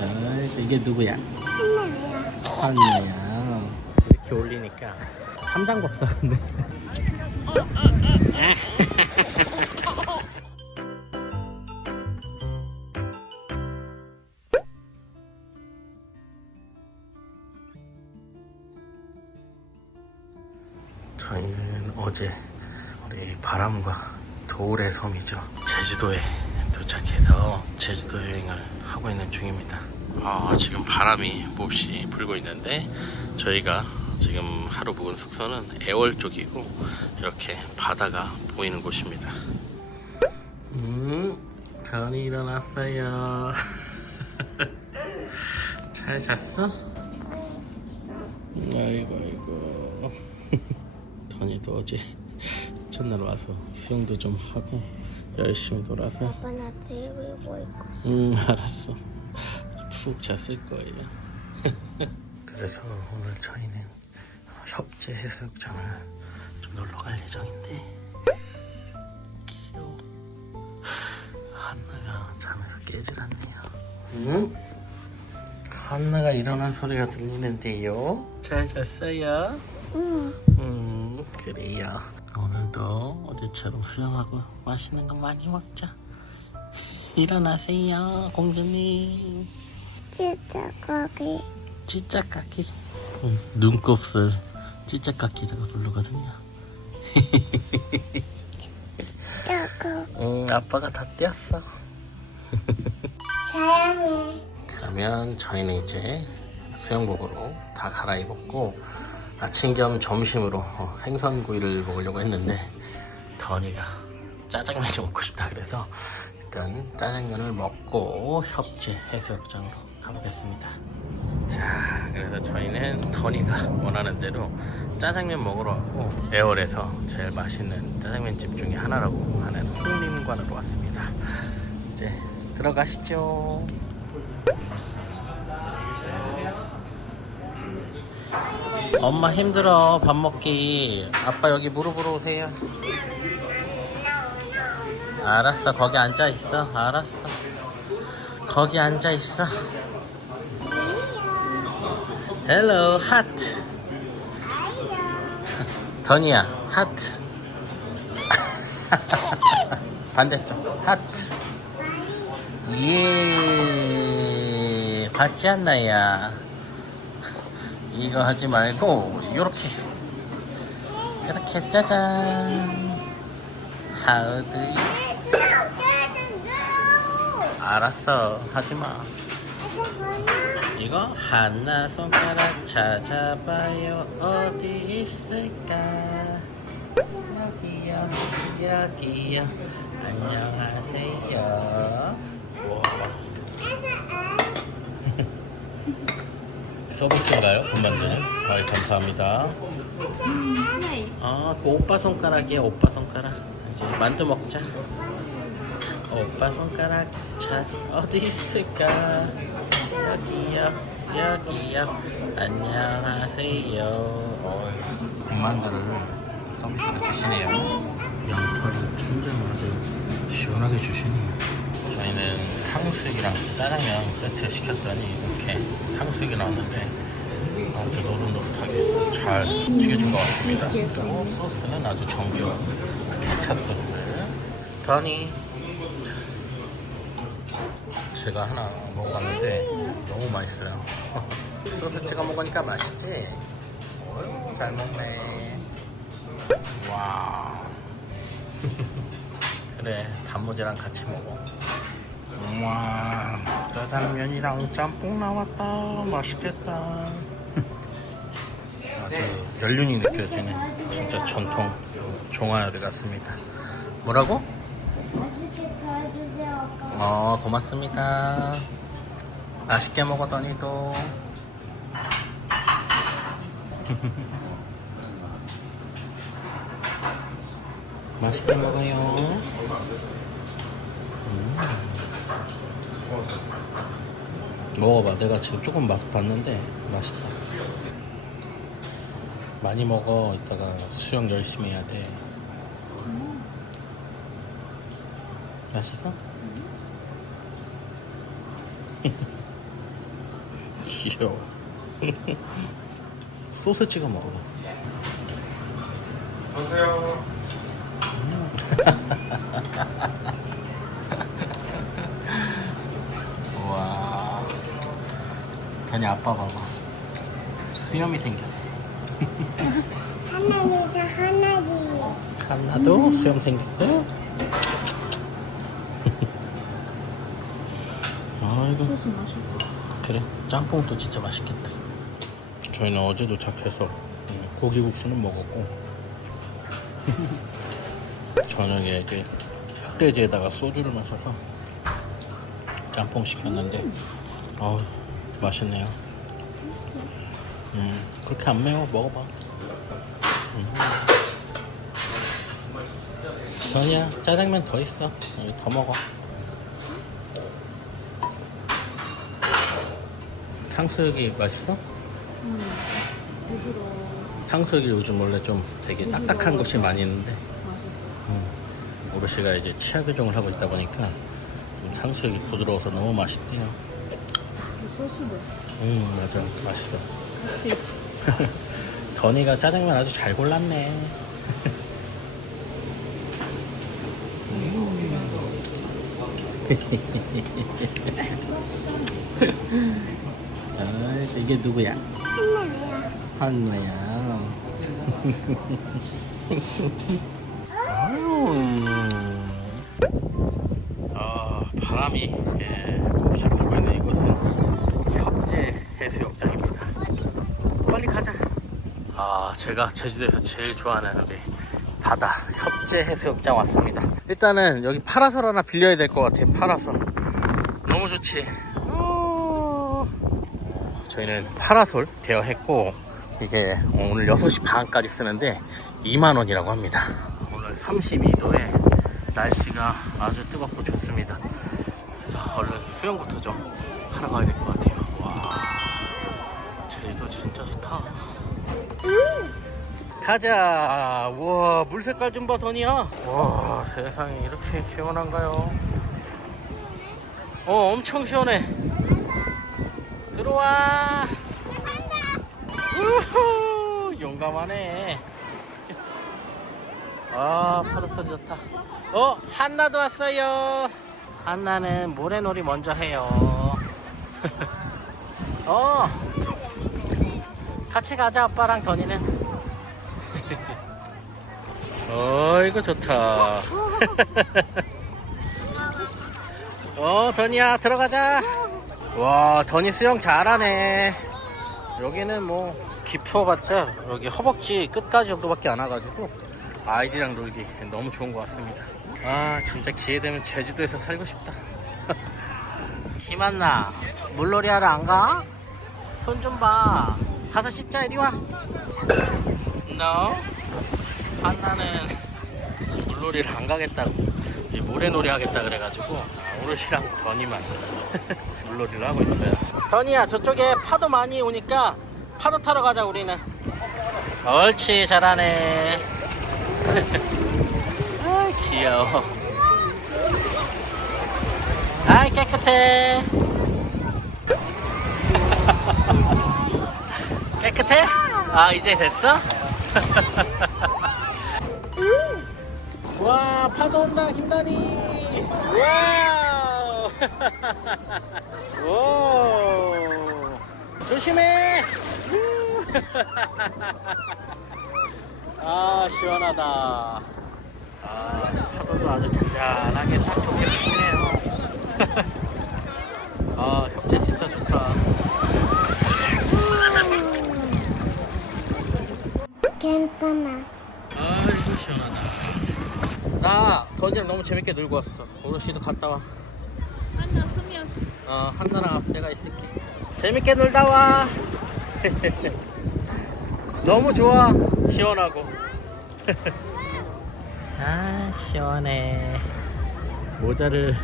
아, 이게 누구야? 하늘이야. 이렇게 올리니까 삼장법 사는데. 저희는 어제 우리 바람과 돌의 섬이죠. 제주도에 도착해서 제주도 여행을 하고 있는 중입니다. 아, 지금 바람이 몹시 불고 있는데 저희가 지금 하루 묵은 숙소는 애월 쪽이고 이렇게 바다가 보이는 곳입니다. 음, 전이 일어났어요. 잘 잤어? 아이고 아이고. 전이도 어제 첫날 와서 수영도 좀 하고 열심히 놀아서 아빠 나 TV 볼 거야. 응 알았어 푹 잤을 거예요 그래서 오늘 저희는 협재 해수욕장을 좀 놀러 갈 예정인데 귀여워 한나가 잠에서 깨질 않네요 응? 한나가 일어난 소리가 들리는데요 잘 잤어요? 응. 음 그래요 오늘도 어제처럼 수영하고 맛있는 거 많이 먹자 일어나세요 공주님 진짜 거기. 찌짜까기 응, 눈곱슬 찌짜까기라고 부르거든요. 응 아빠가 다 떼었어 사랑해. 그러면 저희는 이제 수영복으로 다 갈아입었고 아침 겸 점심으로 어, 생선구이를 먹으려고 했는데 더니가 짜장면이 먹고 싶다 그래서 일단 짜장면을 먹고 협재 해수욕장으로 가보겠습니다. 자 그래서 저희는 더니가 원하는 대로 짜장면 먹으러 왔고 애월에서 제일 맛있는 짜장면집 중에 하나라고 하는 홍림관으로 왔습니다. 이제 들어가시죠 엄마 힘들어. 밥 먹기. 아빠 여기 무릎으로 오세요. 알았어. 거기 앉아 있어. 알았어. 거기 앉아 있어. 헬로 하트 더니야 하트 반대쪽. 하트 예. 받지 않나야 이거 하지 말고 요렇게. 이렇게 짜잔. How do you 알았어. 하지마. 이거 하나 손가락 찾아봐요. 어디 있을까? 여기요 여기요. 안녕하세요. 우와. 서비스인가요? 돈 만드는? 아이 감사합니다 아, 그 오빠 손가락이야, 오빠 손가락. 이제 만두 먹자. 오빠 손가락 찾 어디 있을까? 여기요, 여기요. 안녕하세요. 어, 군만두를 서비스로 주시네요. 양파를 천장을 아주 시원하게 주시네요. 저희는 탕수육이랑 짜장면 세트 시켰더니 이렇게 탕수육이 나왔는데 아주 노릇노릇하게 잘 튀겨진 것 같습니다. 소스는 아주 정교한 케찹 소스. 더니. 제가 하나 먹어봤는데 너무 맛있어요. 소스 찍어 먹으니까 맛있지? 잘 먹네. 와. 그래, 단무지랑 같이 먹어. 와, 짜장면이랑 짬뽕 나왔다. 맛있겠다. 아주 연륜이 느껴지는 진짜 전통 종아리 같습니다. 뭐라고? 맛있게. 아빠. 어, 고맙습니다. 맛있게 먹어더니도. 맛있게 먹어요. 음. 먹어봐. 내가 지금 조금 맛 봤는데 맛있다. 많이 먹어. 이따가 수영 열심히 해야 돼. 맛있어? 귀여워. 소스 찍어 먹어. 안녕하세요. 다니 아빠 봐봐. 수염이 생겼어. 하나에서 하나지. 하나도 수염 생겼어? 아이고. 소스 맛있어. 그래? 짬뽕도 진짜 맛있겠다. 저희는 어제 도착해서 음, 고기국수는 먹었고 저녁에 이제 흑돼지에다가 소주를 마셔서 짬뽕 시켰는데 어우 맛있네요. 음 그렇게 안 매워 먹어봐. 음. 전이야 짜장면 더 있어. 여기 더 먹어. 탕수육이 맛있어? 부드러워. 탕수육이 요즘 원래 좀 되게 딱딱한 것이 많이 있는데 맛있어. 오롯이가 이제 치아 교정을 하고 있다 보니까 좀 탕수육이 부드러워서 너무 맛있대요. 그 소스도 음 맞아 맛있어. 같이 더니가 짜장면 아주 잘 골랐네. 아, 이게 누구야? 하나야. 한나야. 해수욕장입니다. 빨리 가자. 아, 제가 제주도에서 제일 좋아하는 우리 바다 협재 해수욕장 왔습니다. 일단은 여기 파라솔 하나 빌려야 될 것 같아요. 파라솔. 너무 좋지. 어, 저희는 파라솔 대여했고 이게 오늘 6시 반까지 쓰는데 2만 원이라고 합니다 오늘 32도에 날씨가 아주 뜨겁고 좋습니다 그래서 얼른 수영부터 좀 하러 가야 될 것 같아요 와 제주도 진짜 좋다. 가자. 우와 물 색깔 좀봐 더니야. 와 세상에 이렇게 시원한가요? 어 엄청 시원해. 들어와. 우후 용감하네. 아 파도 소리 좋다. 어 한나도 왔어요. 한나는 모래놀이 먼저 해요. 어 같이 가자 아빠랑 더니는. 어이구 좋다. 어 더니야 들어가자. 와 더니 수영 잘하네. 여기는 뭐 깊어봤자 여기 허벅지 끝까지 정도밖에 안 와가지고 아이들이랑 놀기 너무 좋은 것 같습니다. 아 진짜 기회되면 제주도에서 살고 싶다. 김한나 물놀이 하러 안 가? 손 좀봐 가서 씻자 이리 와. No 한나는 물놀이를 안 가겠다고. 이 모래놀이 하겠다 그래가지고 오롯이랑 더니만 물놀이를 하고 있어요. 더니야 저쪽에 파도 많이 오니까 파도 타러 가자 우리는. 옳지 잘하네. 아 귀여워. 아이 깨끗해 깨끗해? 아 이제 됐어? 와 파도 온다 김다니 와우. 오. 조심해. 아 시원하다. 아 파도도 아주 잔잔하게 딱 좋게 부시네요. 아 협재 진짜 좋다 괜찮아. 아이고 시원하다 나 더니랑 너무 재밌게 놀고 왔어 오롯이도 갔다 와 한나 스미었어. 어, 한나랑 내가 있을게. 재밌게 놀다 와. 너무 좋아. 시원하고. 아, 시원해. 모자를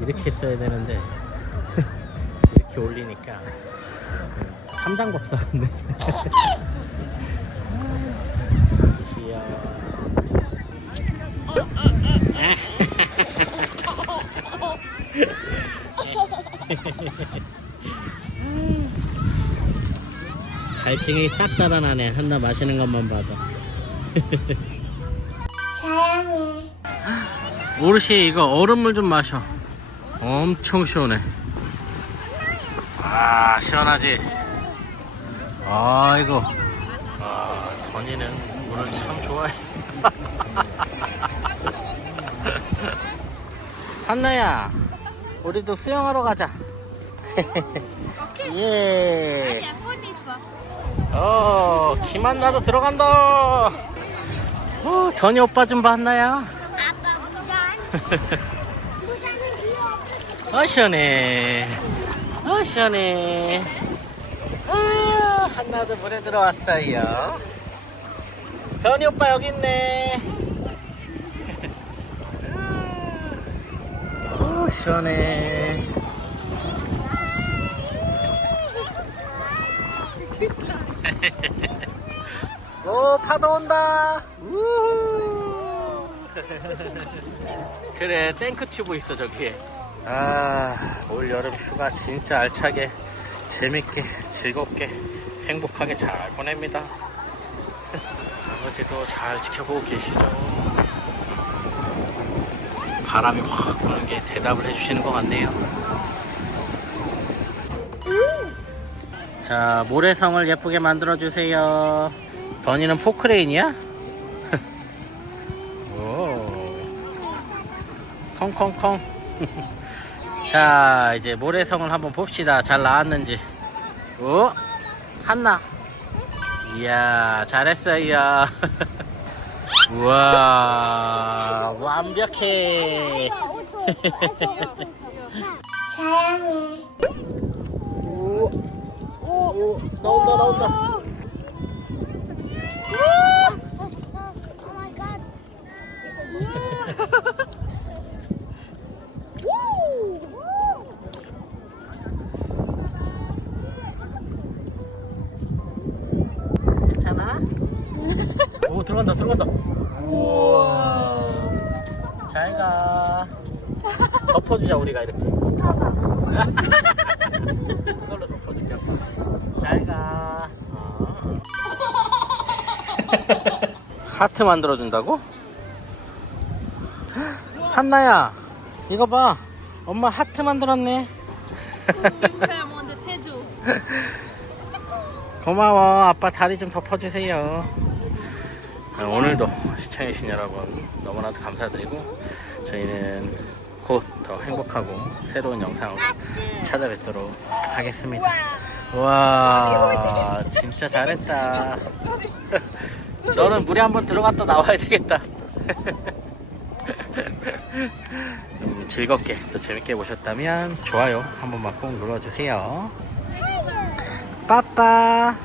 이렇게 써야 되는데 이렇게 올리니까 삼장법 사는데. 귀여워. 갈증이 싹 달아나네. 한나 마시는 것만 봐도. 사랑해. 오르시 이거 얼음물 좀 마셔. 엄청 시원해. 아 시원하지. 아이고. 아 건이는 물을 참 좋아해. 한나야, 우리도 수영하러 가자. 예. 어, 기만 나도 들어간다. 어, 전이 오빠 좀 봐, 한나야. 어 시원해 어 시원해 아 한나도 물에 들어왔어요 더니 오빠 여기 있네. 어 시원해. 오 파도 온다. 우후. 그래 탱크 튜브 있어 저기에. 아 올 여름 휴가 진짜 알차게 재밌게 즐겁게 행복하게 잘 보냅니다 아버지도 잘 지켜보고 계시죠? 바람이 확 부는 게 대답을 해주시는 것 같네요. 자 모래성을 예쁘게 만들어 주세요. 더니는 포크레인이야? 오. 콩콩콩 자 이제 모래성을 한번 봅시다. 잘 나왔는지. 오 한나 이야 잘했어요. 우와 완벽해. 사랑해. 오, 오, 나온다 나온다 들어간다 들어간다 우와 잘가 덮어주자 우리가 이렇게 이걸로 덮어줄게 잘가 어. 하트 만들어준다고? 한나야 이거 봐 엄마 하트 만들었네. 고마워. 아빠 다리 좀 덮어주세요. 아, 오늘도 시청해주신 여러분 너무나도 감사드리고 저희는 곧 더 행복하고 새로운 영상으로 찾아뵙도록 하겠습니다. 와 진짜 잘했다. 너는 물에 한번 들어갔다 나와야 되겠다. 음, 즐겁게 또 재밌게 보셨다면 좋아요 한 번만 꼭 눌러주세요. 빠빠.